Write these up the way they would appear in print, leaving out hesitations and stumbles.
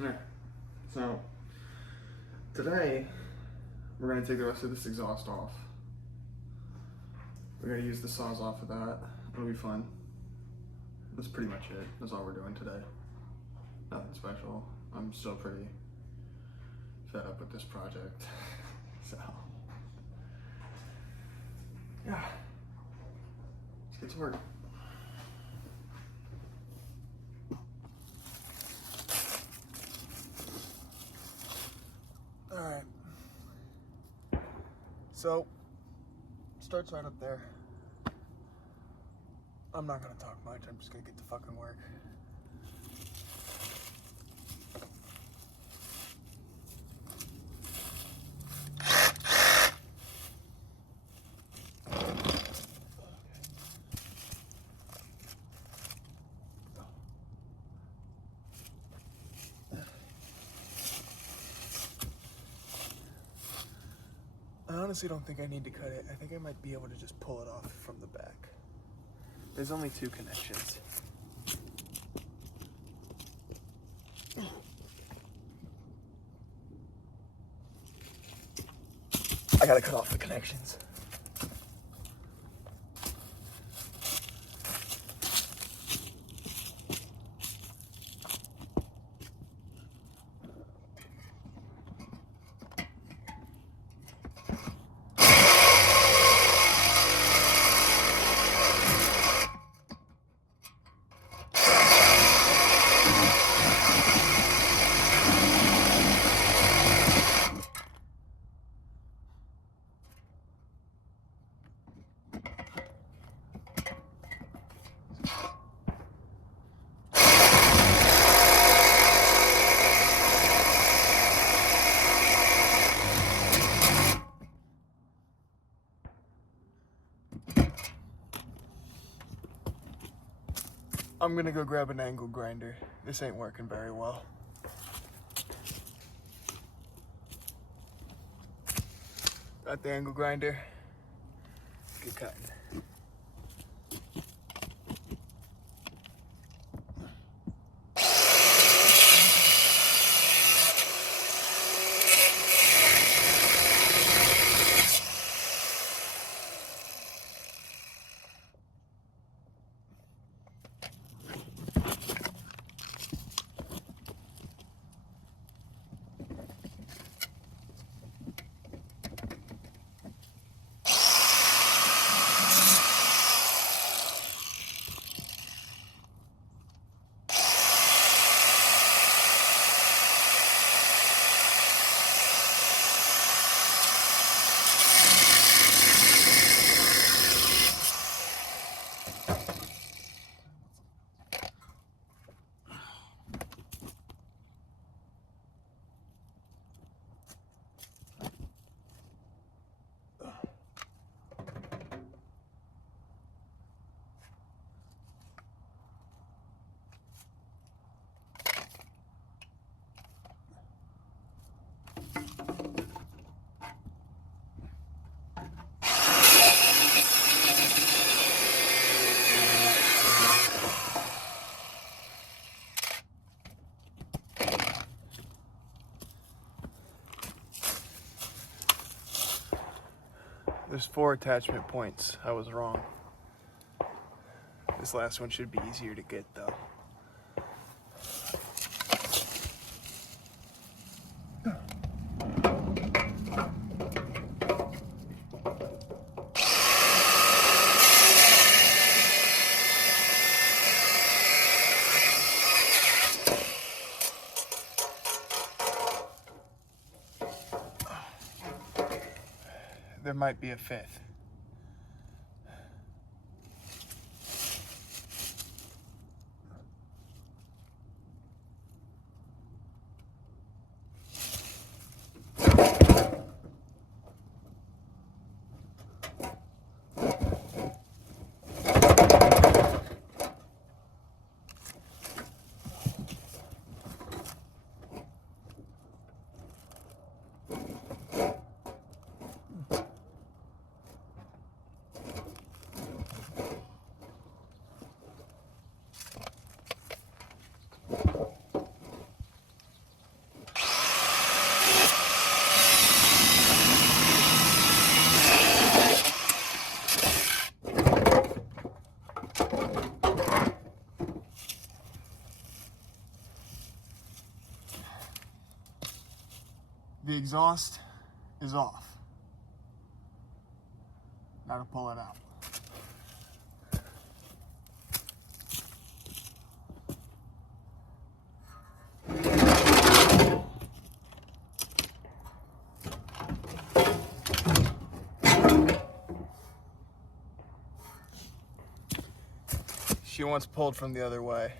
Alright, so today we're going to take the rest of this exhaust off. We're going to use the saws off of that. It'll be fun. That's pretty much it. That's all we're doing today. Nothing special. I'm still pretty fed up with this project. So, yeah. Let's get to work. Alright. So, starts right up there. I'm not gonna talk much, I'm just gonna get to fucking work. I honestly don't think I need to cut it. I think I might be able to just pull it off from the back. There's only 2 connections. I gotta cut off the connections. I'm gonna go grab an angle grinder. This ain't working very well. Got the angle grinder. Get cutting. There's 4 attachment points. I was wrong. This last one should be easier to get though. There might be a 5th. The exhaust is off. Now to pull it out. She wants pulled from the other way.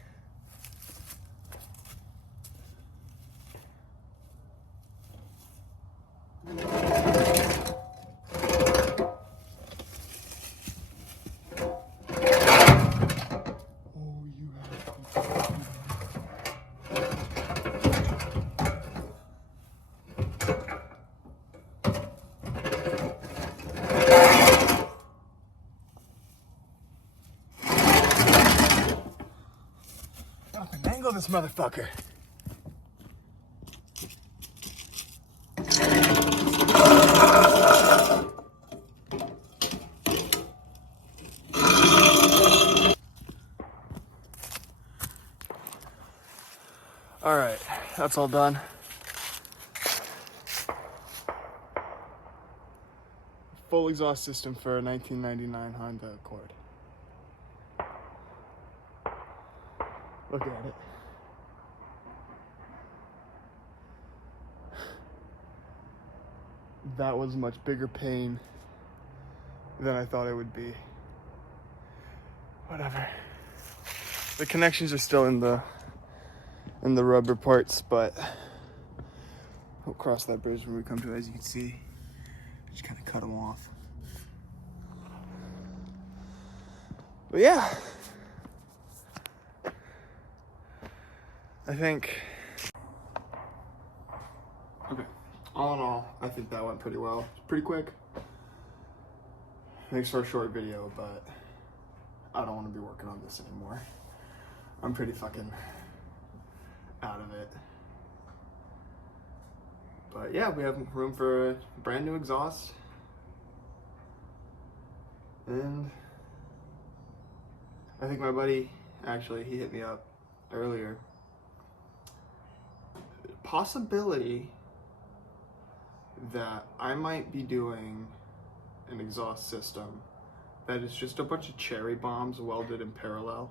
Angle this motherfucker. All right, that's all done. Full exhaust system for a 1999 Honda Accord. Look at it. That was a much bigger pain than I thought it would be. Whatever. The connections are still in the rubber parts, but we'll cross that bridge when we come to it. As you can see, just kind of cut them off. But yeah, I think, okay, all in all, I think that went pretty well. It's pretty quick. Thanks for a short video, but I don't want to be working on this anymore. I'm pretty fucking out of it. But yeah, we have room for a brand new exhaust. And I think my buddy, actually, he hit me up earlier. Possibility that I might be doing an exhaust system that is just a bunch of cherry bombs welded in parallel.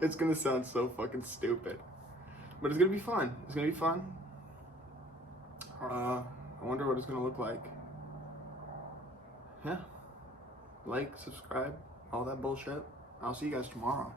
It's gonna sound so fucking stupid, but it's gonna be fun. It's gonna be fun. I wonder what it's gonna look like. Yeah. Like, subscribe, all that bullshit. I'll see you guys tomorrow.